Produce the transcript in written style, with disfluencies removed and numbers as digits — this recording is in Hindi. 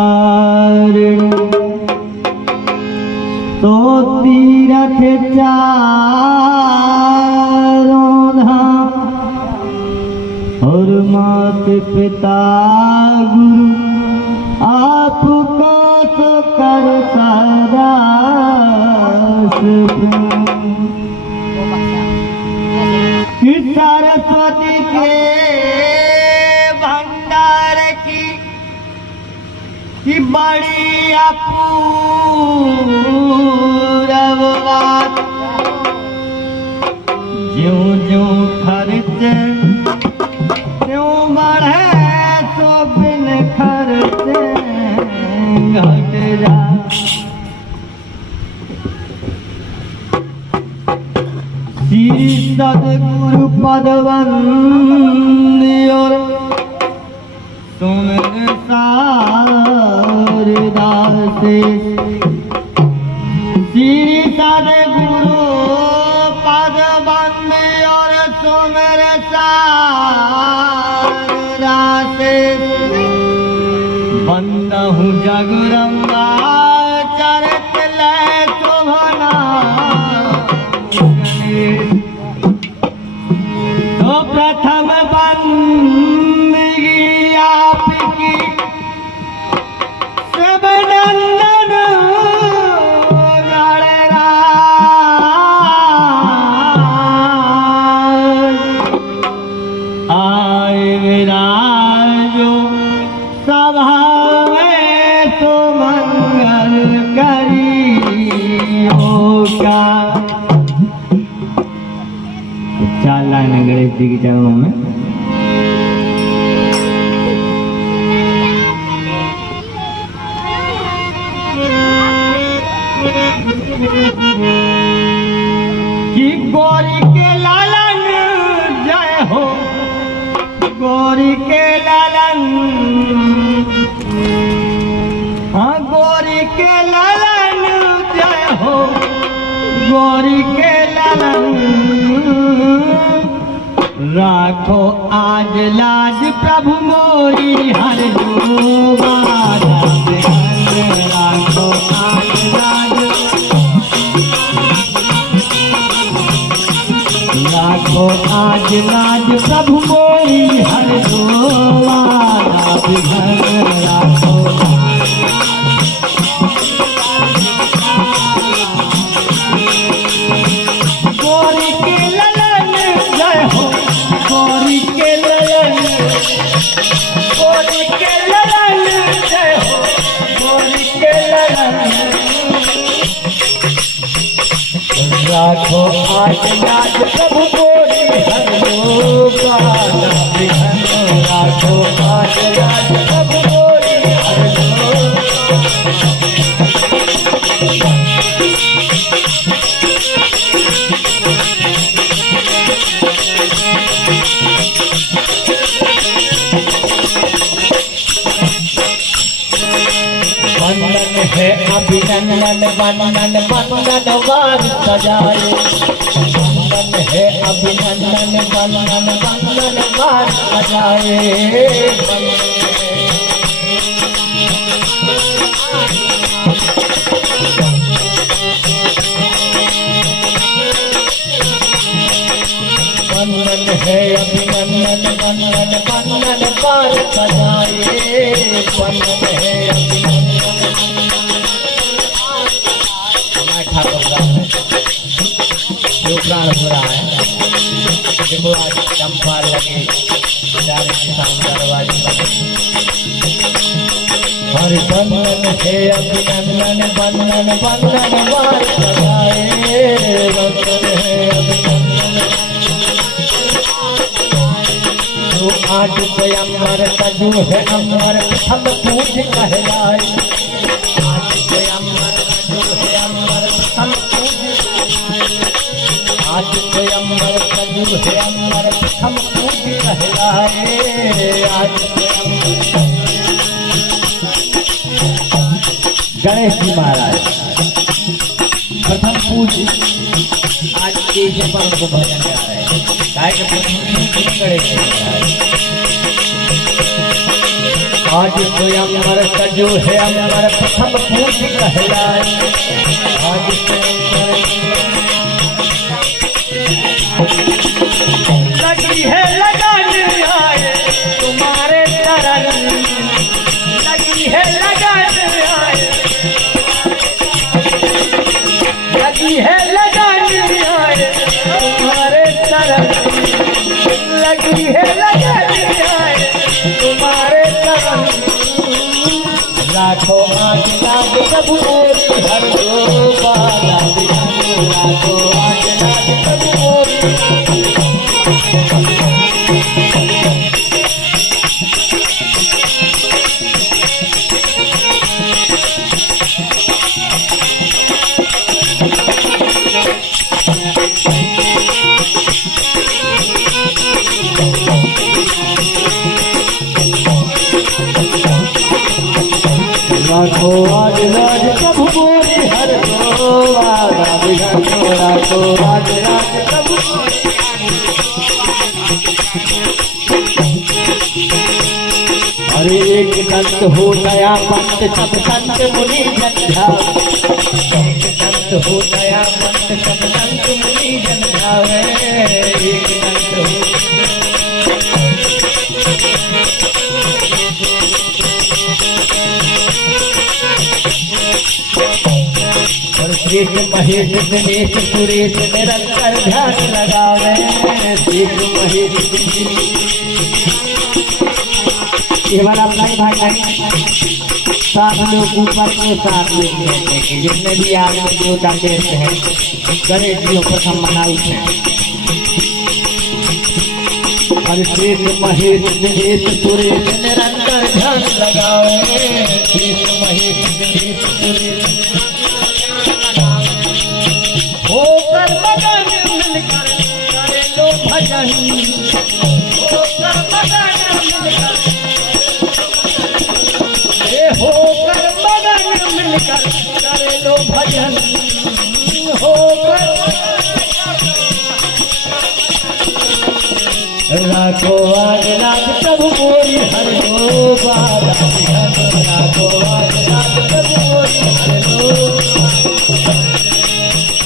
वीणाधारिणी तो तीरथ चारों धाम और मात पिता गुरु आपको तो करता दास कि सरस्वती के भंडार की बड़ी अपूर्व बात ज्यों ज्यों खर्चे त्यों बढ़े तो बिन खर्चे घट जा श्री सदगुरु पदवंदी और सुमिर सारदास श्री सदगुरु पदवंदी और सुमिर सारदास बंदहु जगरंगा चरत ले शोभना तो प्रथम बंदगी आपकी सब नंदन गणराज आए विराजो सभा में तो मंगल करियो का। चार लाइन है गणेश जी की चरणों में। कि गौरी के लालन जय हो गौरी के लालन हाँ गौरी के लालन जय हो गौरी के लालन राखो आज लाज प्रभु मोरी हर राखो आज लाज राखो आज लाज प्रभु मोरी हर राखो गौरी के ललन जय हो गौरी के ललन गौरी के ललन जय हो गौरी के ललन राखो आज लाज प्रभु मोरी हर राखो आज लाज प्रभु मोरी हर वंदन है अभिनंदन वंदन वंदन वार सजाए वंदन है अभिनंदन वंदन वंदन वार सजाए वंदन है अभिनंदन वंदन वंदन वार सजाए वंदन है जो प्राण हो रहा है देखो आज चंपार लगे दरवाजे हर बंधन है अभिनंदन बंधन बंधन वार सजाए बंधन है अभिनंदन जो आज स्वयंवर तजु है अमर हम पूज कहलाए आज स्वयंवर तजु है अमर हम आज स्वयंवर तजु है अमर हम पूज कहलाए आज गणेश जी महाराज प्रथम पूज आज के पर उनको भजन गा रहे हैं गाय के प्रथम गणेश जी महाराज आज स्वयंवर सजो है अमर प्रथम पूज कहलाए। आज स्वयंवर लगी है लगन आए तुम्हारे चरण, लगी है लगन आए, लगी है लगन आए तुम्हारे चरण, लगी है लगन आए तुम्हारे चरण। लाखों आज लाख प्रभु मोरी हर दो बाला बिहारी, लाखों आज लाख प्रभु मोरी। लाखों आज लाख प्रभु मोरी हर दो बाला बिहारी, लाखों आज लाख प्रभु। हरे एक दंत हो दया पंत सब संत मुनि जन ध्यावे, एक दंत हो दया पंत सब संत मुनि जन ध्यावे, एक दंत हो। और श्रेष्ठ महेश दिनेश सुरेश निरंतर ध्यान लगावे, श्रेष्ठ महेश ये वाला भाई सात लोग ऊपर को सात लोग कहते हैं, जितने भी आगे देवता देते हैं गणेश जी प्रथम मनाई है। और श्रेष्ठ महेश दिनेश सुरेश निरंतर ध्यान लगावे, श्रेष्ठ महेश दिनेश सुरेश होकर मगन मिलकर करे लो भजन, होकर मगन मिलकर, होकर मगन मिलकर करे लो भजन, होकर लाखों आज लाख प्रभु मोरी हर दो बाला बिहारी, लाखों आज